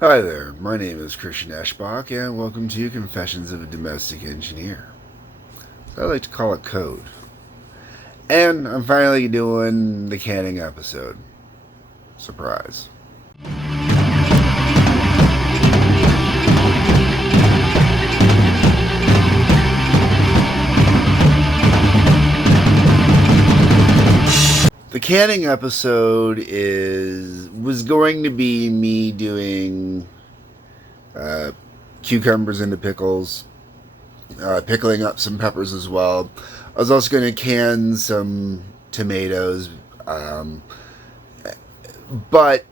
Hi there, my name is Christian Eschbach, and welcome to Confessions of a Domestic Engineer. I like to call it Code. And I'm finally doing the canning episode. Surprise. The canning episode was going to be me doing cucumbers into pickles, pickling up some peppers as well. I was also going to can some tomatoes, but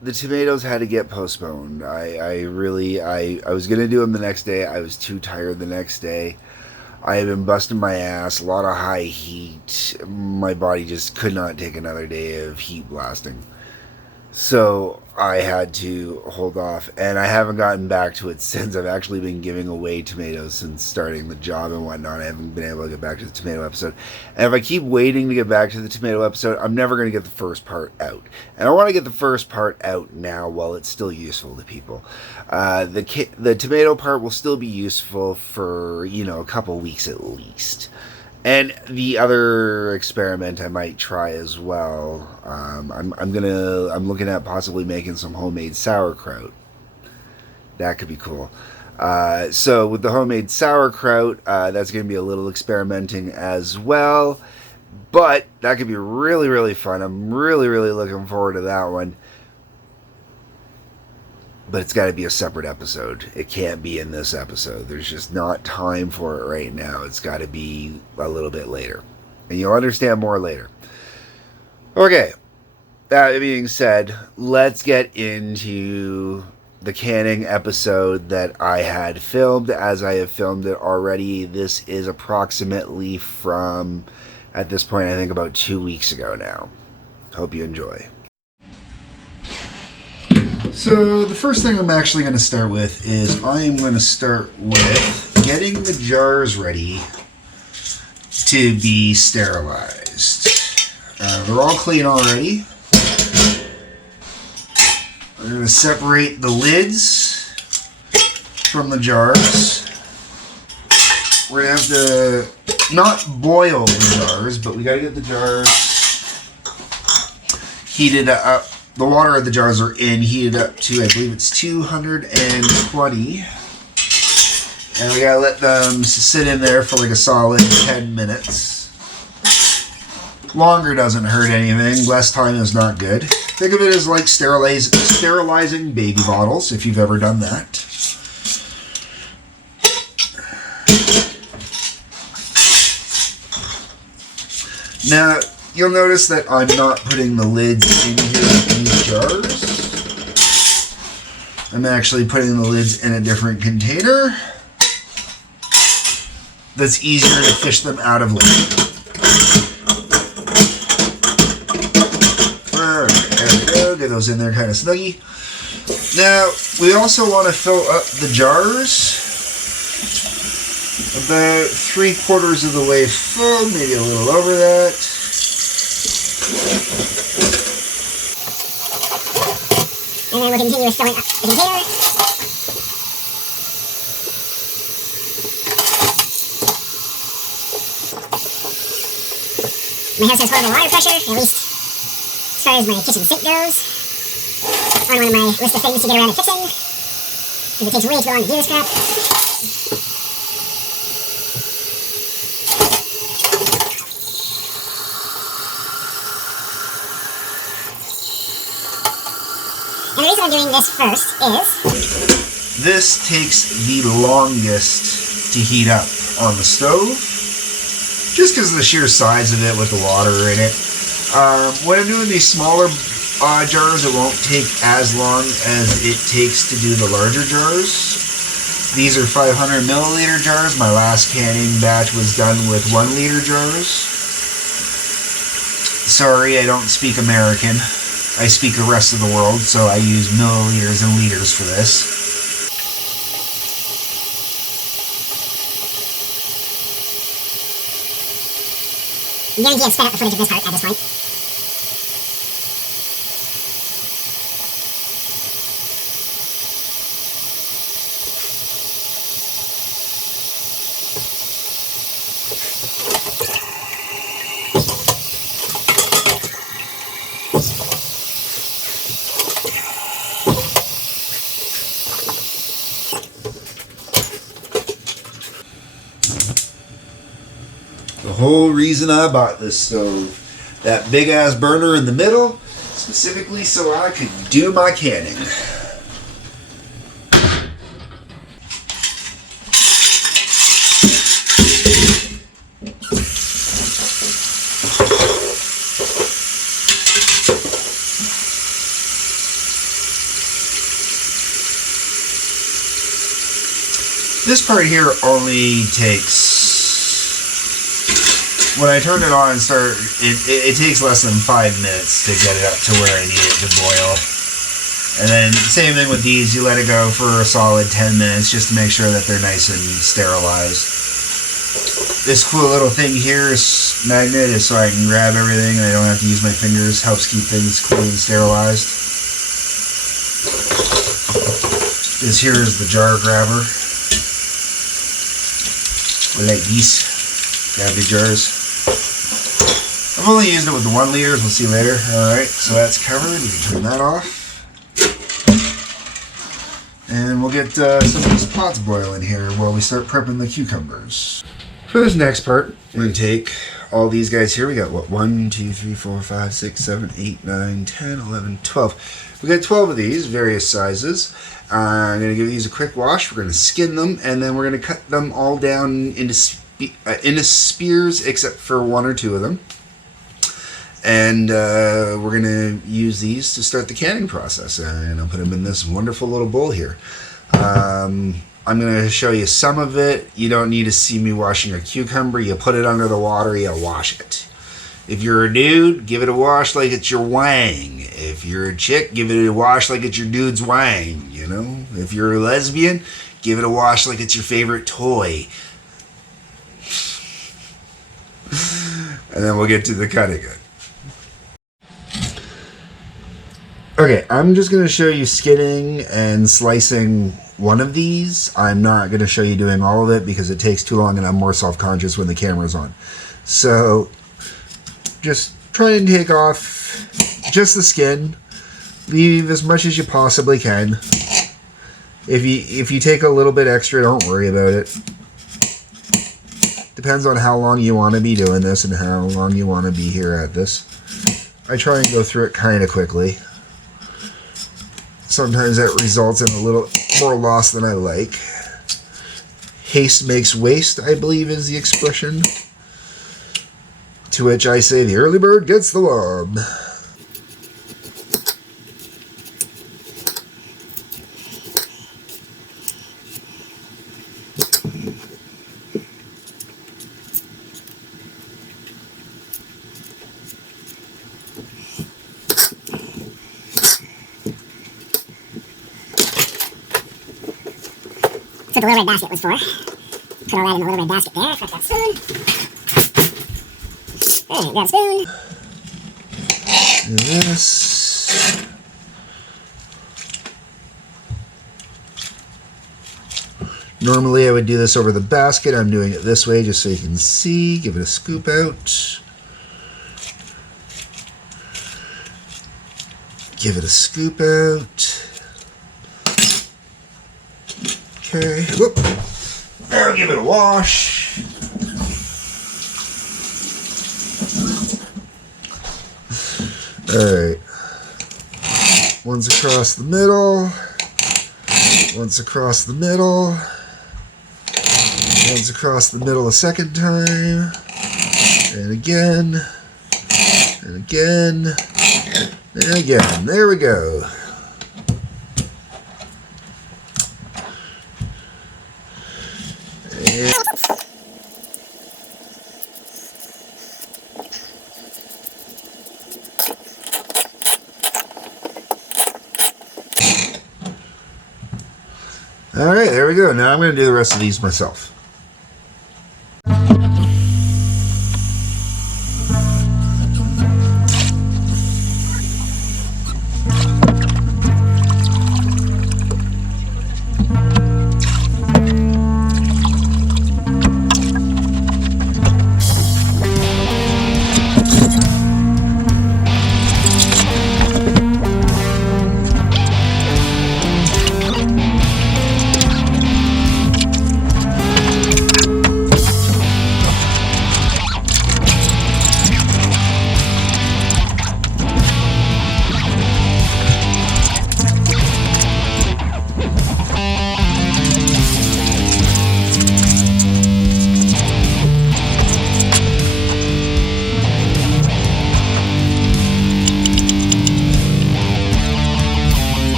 the tomatoes had to get postponed. I was going to do them the next day. I was too tired the next day. I had been busting my ass, a lot of high heat. My body just could not take another day of heat blasting. So I had to hold off, and I haven't gotten back to it since. I've actually been giving away tomatoes since starting the job and whatnot. I haven't been able to get back to the tomato episode. And if I keep waiting to get back to the tomato episode, I'm never going to get the first part out. And I want to get the first part out now while it's still useful to people. The tomato part will still be useful for, a couple weeks at least. And the other experiment I might try as well, I'm looking at possibly making some homemade sauerkraut. That could be cool. So with the homemade sauerkraut, that's going to be a little experimenting as well. But that could be really, really fun. I'm really, really looking forward to that one. But it's got to be a separate episode. It can't be in this episode. There's just not time for it right now. It's got to be a little bit later. And you'll understand more later. Okay. That being said, let's get into the canning episode that I had filmed. As I have filmed it already, this is approximately from, at this point, I think about 2 weeks ago now. Hope you enjoy. So the first thing I'm actually going to start with is I am going to start with getting the jars ready to be sterilized. They're all clean already. I'm going to separate the lids from the jars. We're going to have to not boil the jars, but we got to get the jars heated up. The water of the jars are heated up to, I believe it's 220. And we gotta let them sit in there for like a solid 10 minutes. Longer doesn't hurt anything. Less time is not good. Think of it as like sterilizing baby bottles, if you've ever done that. Now, you'll notice that I'm not putting the lids in here in these jars. I'm actually putting the lids in a different container that's easier to fish them out of later. Alright, there we go. Get those in there kind of snuggy. Now, we also want to fill up the jars about 3/4 of the way full, maybe a little over that. And then we'll continue with filling up the container. My house has horrible water pressure, at least as far as my kitchen sink goes. On one of my list of things to get around to fixing, because it takes way too long to do this crap. And the reason I'm doing this first is... This takes the longest to heat up on the stove, just because of the sheer size of it with the water in it. When I'm doing these smaller jars, it won't take as long as it takes to do the larger jars. These are 500 milliliter jars. My last canning batch was done with 1 liter jars. Sorry, I don't speak American. I speak the rest of the world, so I use milliliters and liters for this. I'm guaranteed I've sped up the footage of this part at this point. whole reason I bought this stove. That big ass burner in the middle, specifically so I could do my canning. This part here only takes, when I turn it on and start, it takes less than 5 minutes to get it up to where I need it to boil. And then same thing with these, you let it go for a solid 10 minutes just to make sure that they're nice and sterilized. This cool little thing here is magnet is so I can grab everything and I don't have to use my fingers, helps keep things clean and sterilized. This here is the jar grabber. Like these, grab the jars. I've only used it with the 1 liters, we'll see later. Alright, so that's covered, we can turn that off. And we'll get some of these pots boiling here while we start prepping the cucumbers. For this next part, we're going to take all these guys here. We got what, 1, 2, 3, 4, 5, 6, 7, 8, 9, 10, 11, 12. We got 12 of these, various sizes. I'm going to give these a quick wash. We're going to skin them, and then we're going to cut them all down into spears, except for 1 or 2 of them. And we're going to use these to start the canning process. And I'll put them in this wonderful little bowl here. I'm going to show you some of it. You don't need to see me washing a cucumber. You put it under the water, you wash it. If you're a dude, give it a wash like it's your wang. If you're a chick, give it a wash like it's your dude's wang, you know? If you're a lesbian, give it a wash like it's your favorite toy. And then we'll get to the cutting it. Okay, I'm just going to show you skinning and slicing one of these. I'm not going to show you doing all of it because it takes too long and I'm more self-conscious when the camera's on. So just try and take off just the skin. Leave as much as you possibly can. If you take a little bit extra, don't worry about it. Depends on how long you want to be doing this and how long you want to be here at this. I try and go through it kind of quickly. Sometimes that results in a little more loss than I like. Haste makes waste, I believe is the expression. To which I say, the early bird gets the worm. That's what the little red basket was for. Put all that in the little red basket there. Got that spoon. There, grab a spoon. And this. Normally I would do this over the basket. I'm doing it this way just so you can see. Give it a scoop out. Give it a scoop out. Okay. Whoop. Now give it a wash. Alright. One's across the middle. One's across the middle. One's across the middle a second time. And again. And again. And again. There we go. And alright, there we go. Now I'm going to do the rest of these myself.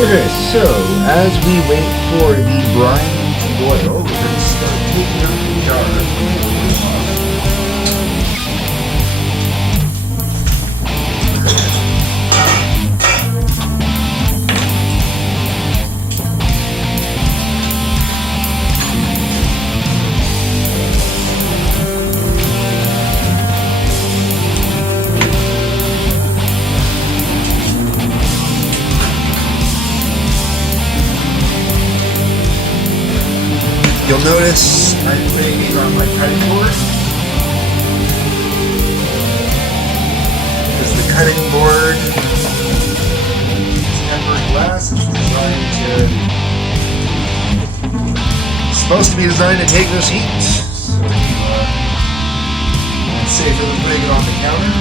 Okay, so as we wait for the brine to boil, we're going to start taking out the jar. You'll notice I'm putting these on my cutting board, because the cutting board is tempered glass. It's supposed to be designed to take this heat. So it's safer than putting it on the counter.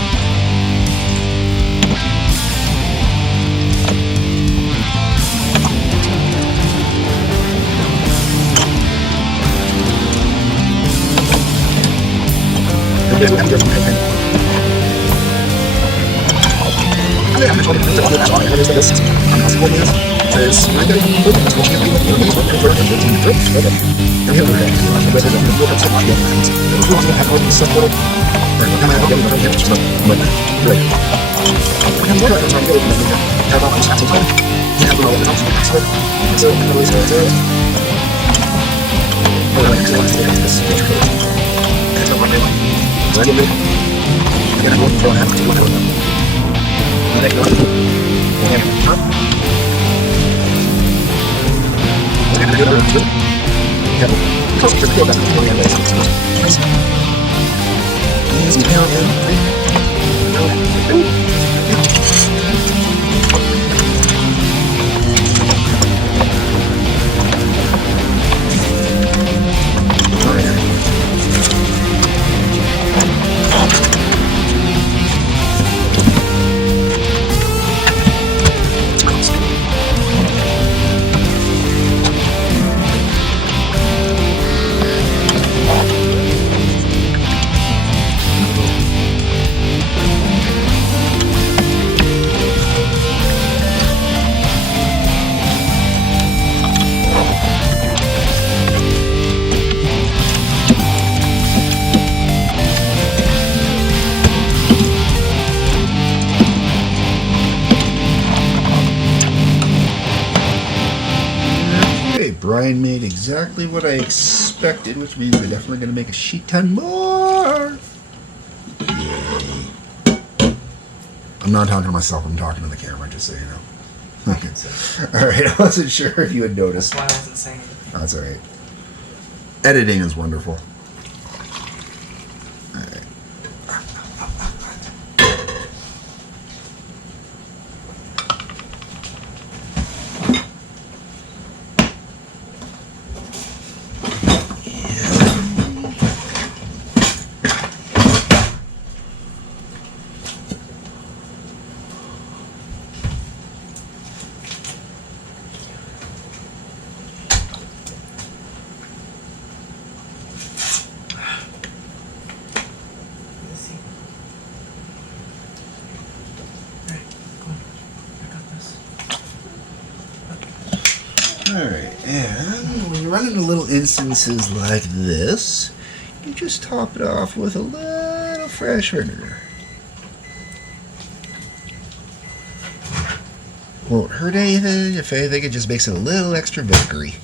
Brine made exactly what I expected, which means we're definitely going to make a sheet ton more. Yay. I'm not talking to myself, I'm talking to the camera, just so you know. I can say. Alright, I wasn't sure if you had noticed. That's why I wasn't saying it. Oh, that's alright. Editing is wonderful. Alright. Alright, and when you run into little instances like this, you just top it off with a little fresh vinegar. Won't hurt anything. If anything, it just makes it a little extra vinegary.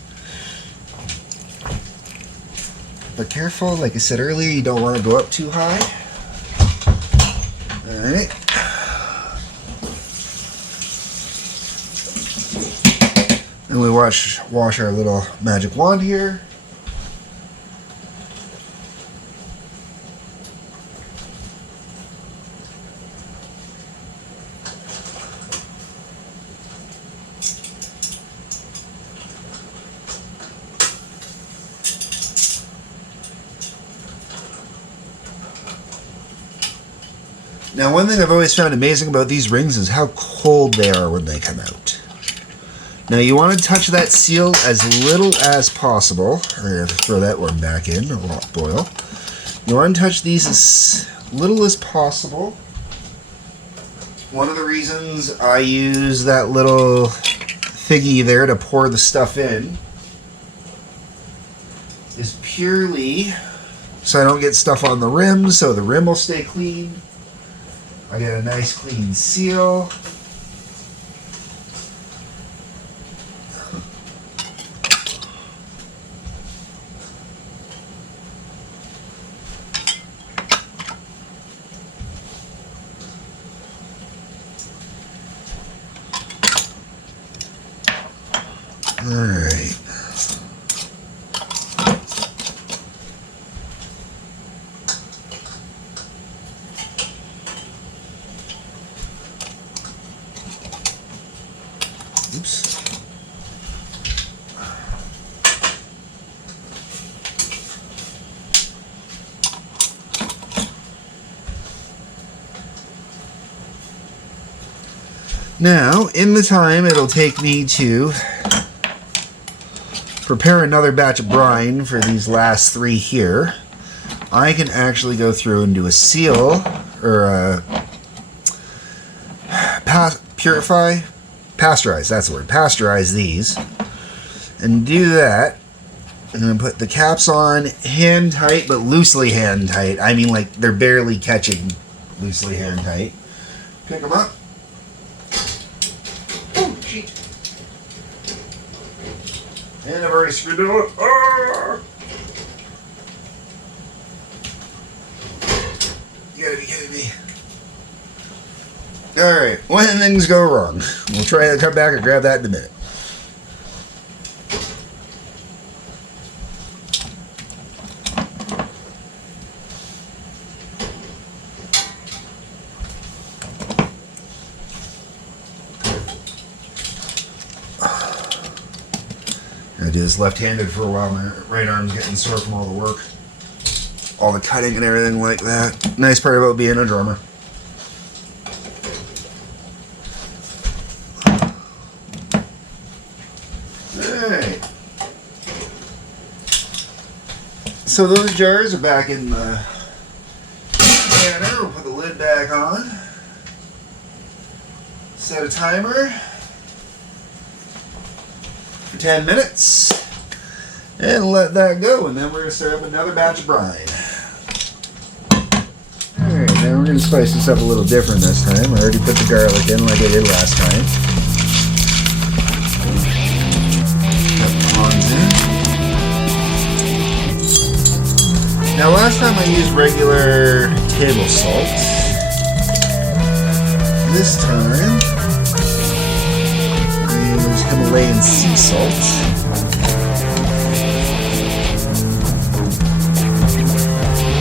But careful, like I said earlier, you don't want to go up too high. Alright. And we wash our little magic wand here. Now, one thing I've always found amazing about these rings is how cold they are when they come out. Now, you want to touch that seal as little as possible. I'm going to throw that one back in, a lot boil. You want to touch these as little as possible. One of the reasons I use that little thingy there to pour the stuff in is purely so I don't get stuff on the rim, so the rim will stay clean. I get a nice clean seal. All right. Oops. Now, in the time it'll take me to prepare another batch of brine for these last 3 here, I can actually go through and do a seal or a pasteurize, that's the word, pasteurize these, and do that. I'm going to put the caps on hand tight, but loosely hand tight. I mean, like, they're barely catching, loosely hand tight. Pick them up. Oh, shit. And I've already screwed it on. Oh! You gotta be kidding me. Alright, when things go wrong, we'll try to come back and grab that in a minute. I did this left-handed for a while. My right arm's getting sore from all the work, all the cutting and everything like that. Nice part about being a drummer. Alright. So those jars are back in the canner. We'll put the lid back on. Set a timer for 10 minutes and let that go, and then we're going to start up another batch of brine. Alright, now we're going to spice this up a little different this time. I already put the garlic in like I did last time. Got the prawns in. Now last time I used regular table salt. This time I use Himalayan sea salt.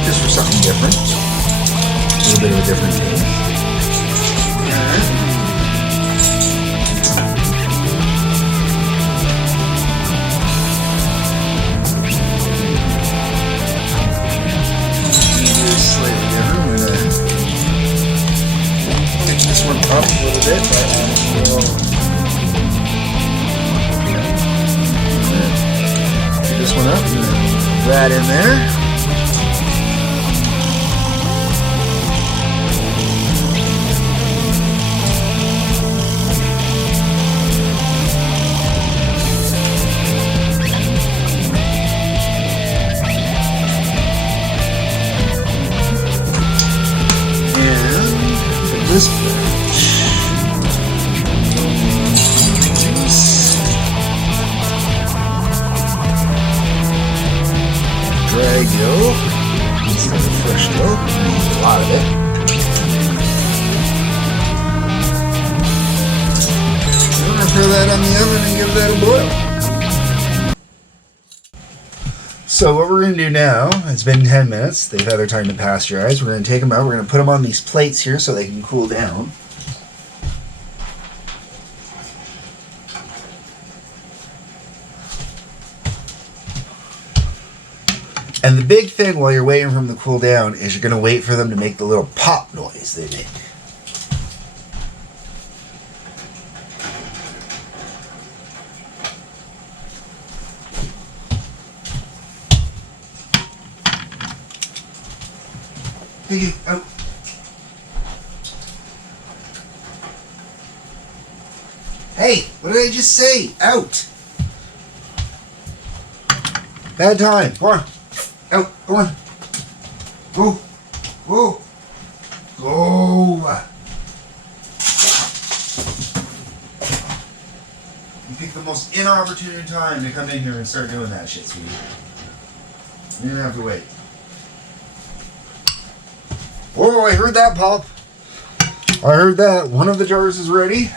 Just for something different. A little bit of a different taste. Slightly different. I'm going to pick this one up a little bit, but we'll pick this one up and put that in there. This batch. Dry dough. Some fresh dough. A lot of it. I'm going to throw that on the oven and give that a boil. So what we're going to do now, it's been 10 minutes, they've had their time to pasteurize. We're going to take them out, we're going to put them on these plates here so they can cool down. And the big thing while you're waiting for them to cool down is you're going to wait for them to make the little pop noise they make. Oh. Hey, what did I just say? Out. Bad time. Come on. Out. Go on. Go. Go. Go. You picked the most inopportune time to come in here and start doing that shit, sweetie. You're gonna have to wait. Whoa, I heard that pop. I heard that. One of the jars is ready.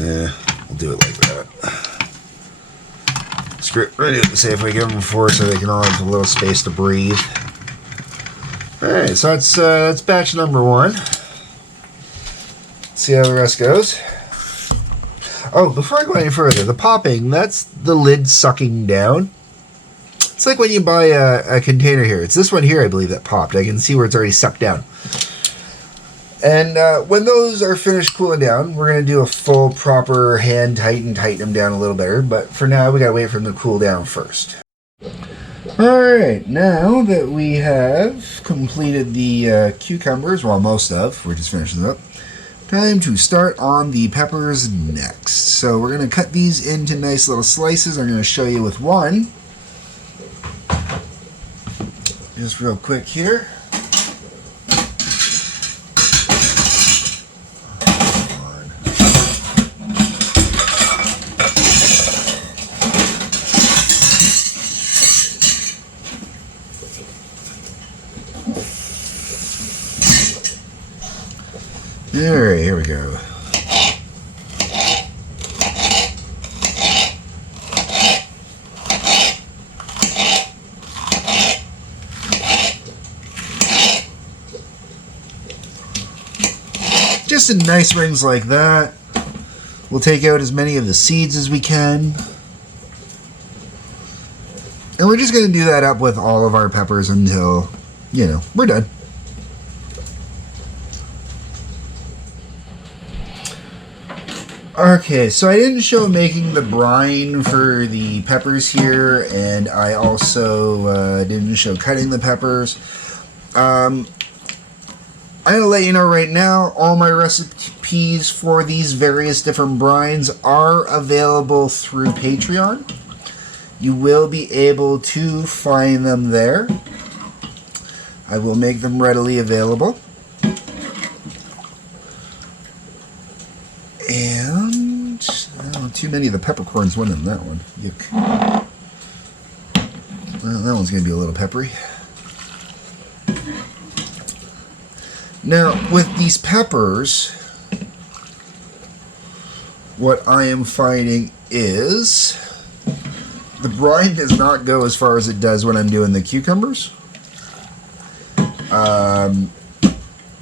Yeah, we'll do it like that. Ready to see if we give them 4 so they can all have a little space to breathe. Alright, so that's batch number 1. Let's see how the rest goes. Oh, before I go any further, the popping, that's the lid sucking down. It's like when you buy a container here. It's this one here, I believe, that popped. I can see where it's already sucked down. And when those are finished cooling down, we're going to do a full proper hand tighten them down a little better. But for now, we got to wait for them to cool down first. Alright, now that we have completed the cucumbers, well, most of, we're just finishing them up, time to start on the peppers next. So we're going to cut these into nice little slices. I'm going to show you with one. Just real quick here. Alright, here we go. Just in nice rings like that. We'll take out as many of the seeds as we can. And we're just going to do that up with all of our peppers until, we're done. Okay, so I didn't show making the brine for the peppers here, and I also didn't show cutting the peppers. I'm going to let you know right now, all my recipes for these various different brines are available through Patreon. You will be able to find them there. I will make them readily available. And too many of the peppercorns went in that one. Yuck. Well, that one's going to be a little peppery. Now, with these peppers, what I am finding is the brine does not go as far as it does when I'm doing the cucumbers.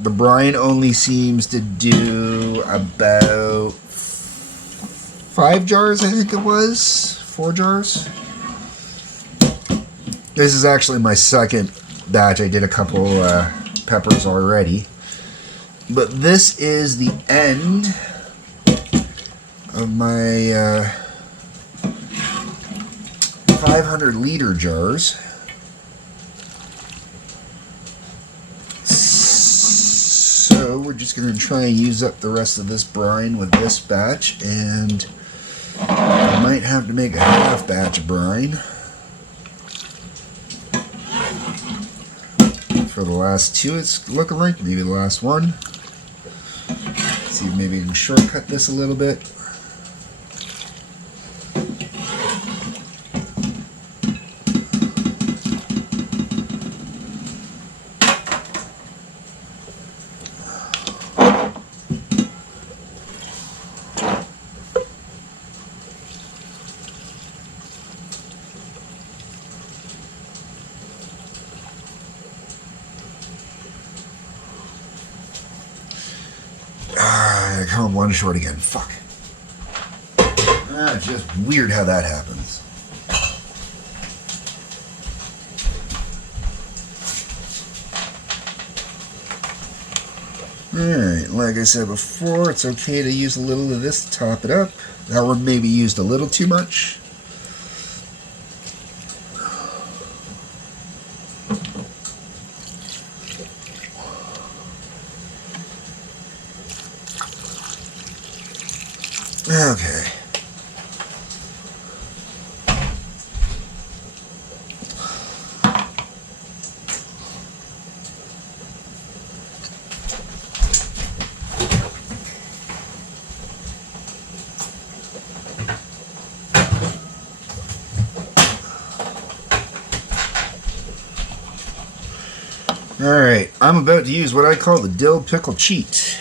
The brine only seems to do about 5 jars, I think it was. 4 jars. This is actually my second batch. I did a couple peppers already. But this is the end of my 500 liter jars. So we're just going to try and use up the rest of this brine with this batch, and I might have to make a half batch of brine for the last 2. It's looking like maybe the last one. See if maybe we can shortcut this a little bit. come on, one short again. Fuck. It's just weird how that happens. Alright, like I said before, it's okay to use a little of this to top it up. That one maybe used a little too much. Okay. Alright, I'm about to use what I call the dill pickle cheat.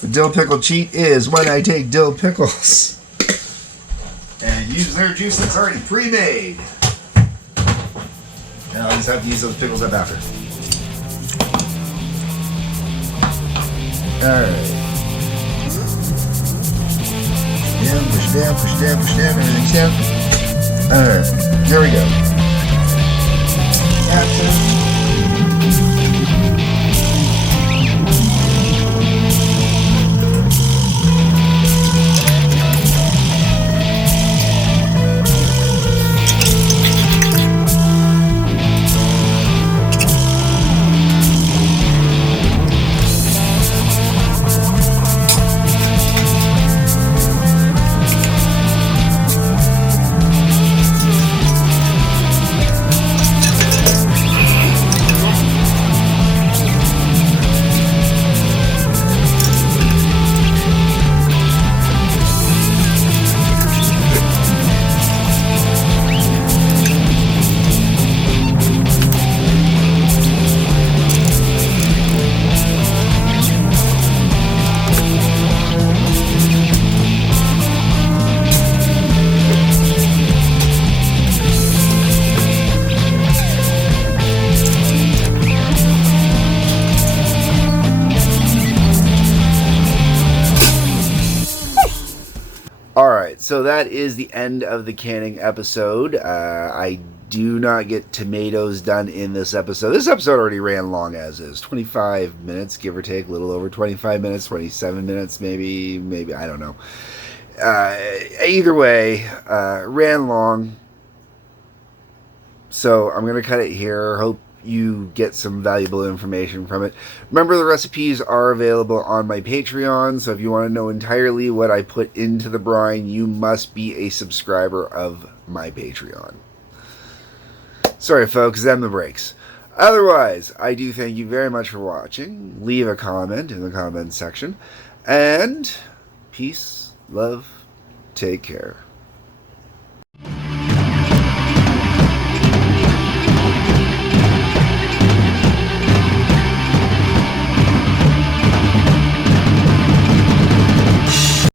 The dill pickle cheat is when I take dill pickles and use their juice that's already pre-made. And I'll just have to use those pickles up after. Alright. Down, push down, push down, push down, everything's down. Alright, here we go. That's Alright, so that is the end of the canning episode. I do not get tomatoes done in this episode. This episode already ran long as is. 25 minutes, give or take, a little over 25 minutes, 27 minutes maybe, I don't know. Either way, ran long. So I'm going to cut it here. Hope you get some valuable information from it. Remember, the recipes are available on my Patreon, so if you want to know entirely what I put into the brine, you must be a subscriber of my Patreon. Sorry folks, them the breaks. Otherwise, I do thank you very much for watching. Leave a comment in the comments section. And peace, love, take care.